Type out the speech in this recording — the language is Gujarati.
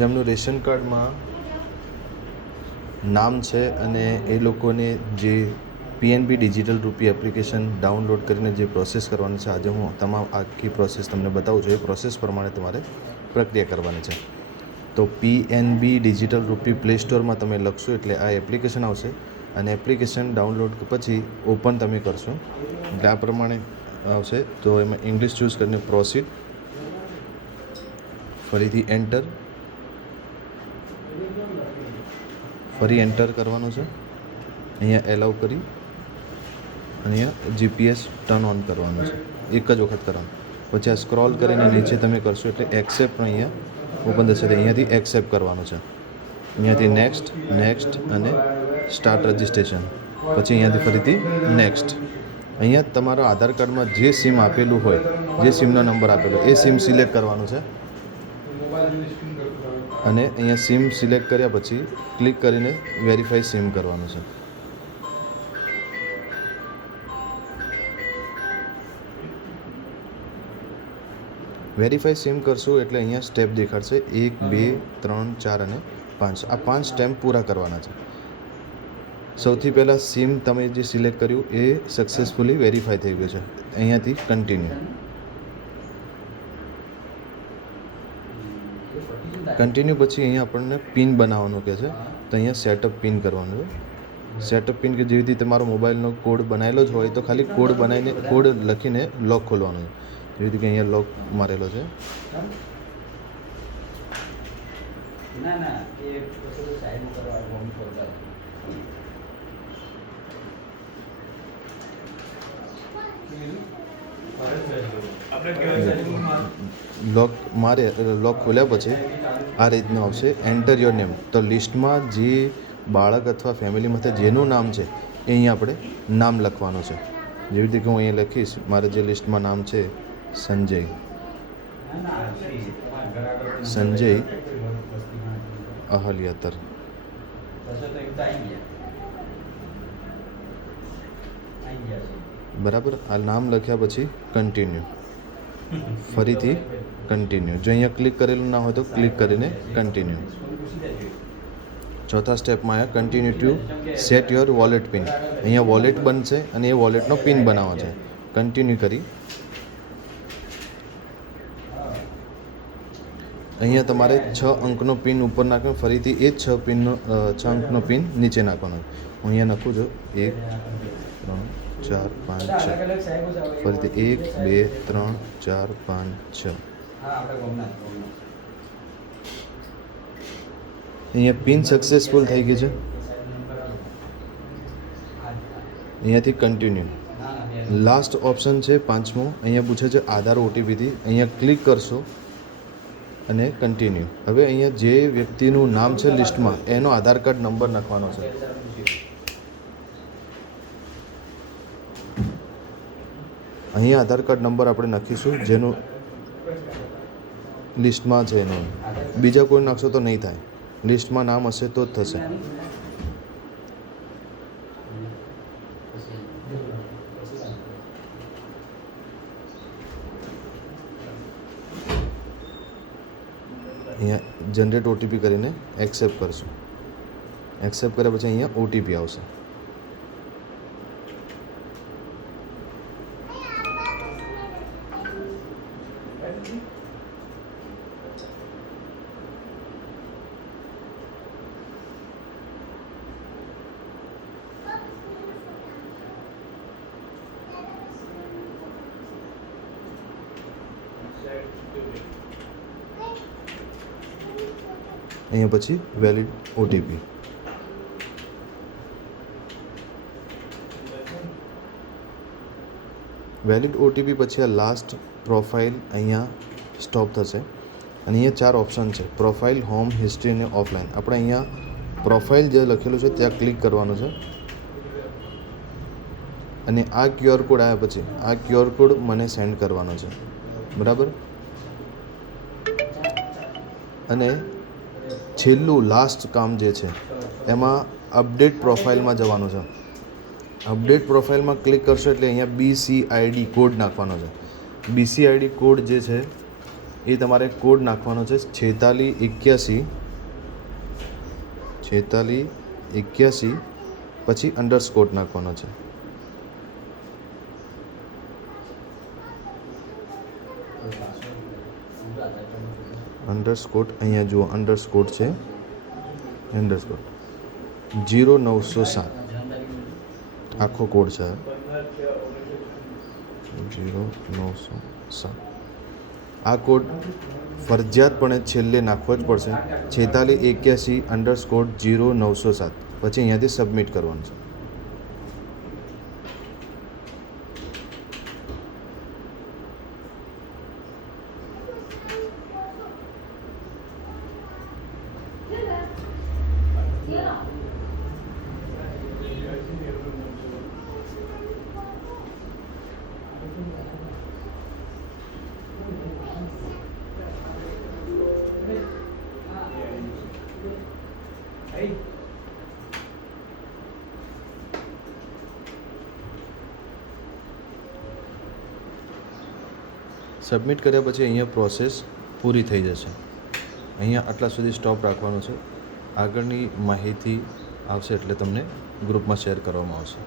જેમનું રેશન કાર્ડમાં નામ છે અને એ લોકોને જે PNB ડિજિટલ રૂપી એપ્લિકેશન ડાઉનલોડ કરીને જે પ્રોસેસ કરવાની છે, આજે હું તમામ આખી પ્રોસેસ તમને બતાવું છું. એ પ્રોસેસ પ્રમાણે તમારે પ્રક્રિયા કરવાની છે. તો PNB ડિજિટલ રૂપી પ્લે સ્ટોરમાં તમે લખશો એટલે આ એપ્લિકેશન આવશે અને એપ્લિકેશન ડાઉનલોડ પછી ઓપન તમે કરશો એટલે આ પ્રમાણે આવશે. તો એમાં ઇંગ્લિશ ચૂઝ કરીને પ્રોસીડ, ફરીથી એન્ટર, ફરી એન્ટર કરવાનું છે. અહીંયા એલાઉ કરી અહીંયા GPS ટર્ન ઓન કરવાનું છે, એક જ વખત કરવાનું. પછી આ સ્ક્રોલ કરીને નીચે તમે કરશો એટલે એક્સેપ્ટ અહીંયા ઓપન થશે. અહીંયાથી એક્સેપ્ટ કરવાનું છે. અહીંયાથી નેક્સ્ટ, નેક્સ્ટ અને સ્ટાર્ટ રજિસ્ટ્રેશન. પછી અહીંયાથી ફરીથી નેક્સ્ટ. અહીંયા તમારા આધાર કાર્ડમાં જે સિમ આપેલું હોય, જે સિમનો નંબર આપેલો એ સિમ સિલેક્ટ કરવાનું છે અને અહીંયા સિમ સિલેક્ટ કર્યા પછી ક્લિક કરીને વેરીફાઈ સિમ કરવાનું છે. વેરીફાઈ સિમ કરશું એટલે અહીંયા સ્ટેપ દેખાડશે 1, 2, 3, 4 અને 5. આ 5 સ્ટેપ પૂરા કરવાના છે. સૌથી પહેલાં સિમ તમે જે સિલેક્ટ કર્યું એ સક્સેસફુલી વેરીફાઈ થઈ ગયું છે. અહીંયાથી કન્ટિન્યુ. કન્ટિન્યુ પછી અહીંયા આપણને પિન બનાવવાનું કહે છે, તો અહીંયા સેટઅપ પિન કરવાનું છે. સેટઅપ પિન કે જેવી રીતે તમારો મોબાઈલનો કોડ બનાવેલો જ હોય તો ખાલી કોડ બનાવીને કોડ લખીને લોક ખોલવાનો છે. જેવી રીતે અહીંયા લોક મારેલો છે. લોક મારે લોક ખોલ્યા પછી આ રીતનું આવશે એન્ટર યોર નેમ. તો લિસ્ટમાં જે બાળક અથવા ફેમિલીમાંથી જેનું નામ છે એ અહીંયા આપણે નામ લખવાનું છે. જેવી રીતે હું અહીંયા લખીશ, મારે જે લિસ્ટમાં નામ છે સંજય, સંજય અહલ્યાતર. બરાબર. આ નામ લખ્યા પછી કન્ટિન્યુ, ફરીથી કન્ટિન્યુ. જો અહીંયા ક્લિક કરેલું ના હોય તો ક્લિક કરીને કન્ટિન્યુ. ચોથા સ્ટેપમાં આવ્યા continue two set your wallet pin. અહીંયા વોલેટ બનશે અને એ વોલેટનો પિન બનાવવાનો છે. કન્ટિન્યુ કરી અહીંયા તમારે 6 અંકનો પિન ઉપર નાખવાનો, ફરીથી એ જ 6 અંકનો પિન નીચે નાખવાનો. હું અહીંયા નાખું છું 1, 3, 4, 5, 6. ફરીથી 1, 2, 3, 4, 5, 6. અહીંયા પિન સક્સેસફુલ થઈ ગઈ છે. અહીંયાથી કન્ટિન્યુ. લાસ્ટ ઓપ્શન છે 5મો. અહીંયા પૂછે છે આધાર OTPથી. અહીંયા ક્લિક કરશો અને કન્ટિન્યુ. હવે અહીંયા જે વ્યક્તિનું નામ છે લિસ્ટમાં એનો આધાર કાર્ડ નંબર નાખવાનો છે. અહીંયા આધાર કાર્ડ નંબર આપણે નાખીશું જેનું લિસ્ટમાં છે એનું. બીજા કોઈ નાખશો તો નહીં થાય, લિસ્ટમાં નામ હશે તો જ થશે. અહીંયા જનરેટ OTP કરીને એક્સેપ્ટ કરશું. એક્સેપ્ટ કર્યા પછી અહીંયા OTP આવશે. અહીંયા પછી વેલિડ OTP. વેલિડ OTP પછી આ લાસ્ટ પ્રોફાઇલ અહીંયા સ્ટોપ થશે અને અહીંયા 4 ઓપ્શન છે: પ્રોફાઇલ, હોમ, હિસ્ટ્રી અને ઓફલાઈન. આપણે અહીંયા પ્રોફાઇલ જે લખેલું છે ત્યાં ક્લિક કરવાનું છે અને આ QR કોડ આવ્યા પછી આ QR કોડ મને સેન્ડ કરવાનો છે. બરાબર. અને છેલ્લું લાસ્ટ કામ જે છે એમાં અપડેટ પ્રોફાઇલમાં જવાનું છે. અપડેટ પ્રોફાઇલમાં ક્લિક કરશો એટલે અહીંયા BCID કોડ નાખવાનો છે. BCID કોડ જે છે એ તમારે કોડ નાખવાનો છે 4681 પછી અંડરસ્કોર નાખવાનો છે. અંડરસ્કોર અહીંયા જુઓ અંડરસ્કોર છે અંડરસ્કોર 0907 આખો કોડ છે 0907. આ કોડ ફરજિયાતપણે છેલ્લે નાખવો જ પડશે 4681 _0907 પછી અહીંયાથી સબમિટ કરવાનું છે. સબમિટ કર્યા પછી અહીંયા પ્રોસેસ પૂરી થઈ જશે. અહીંયા આટલા સુધી સ્ટોપ રાખવાનું છે. આગળની માહિતી આવશે એટલે તમને ગ્રુપમાં શેર કરવામાં આવશે.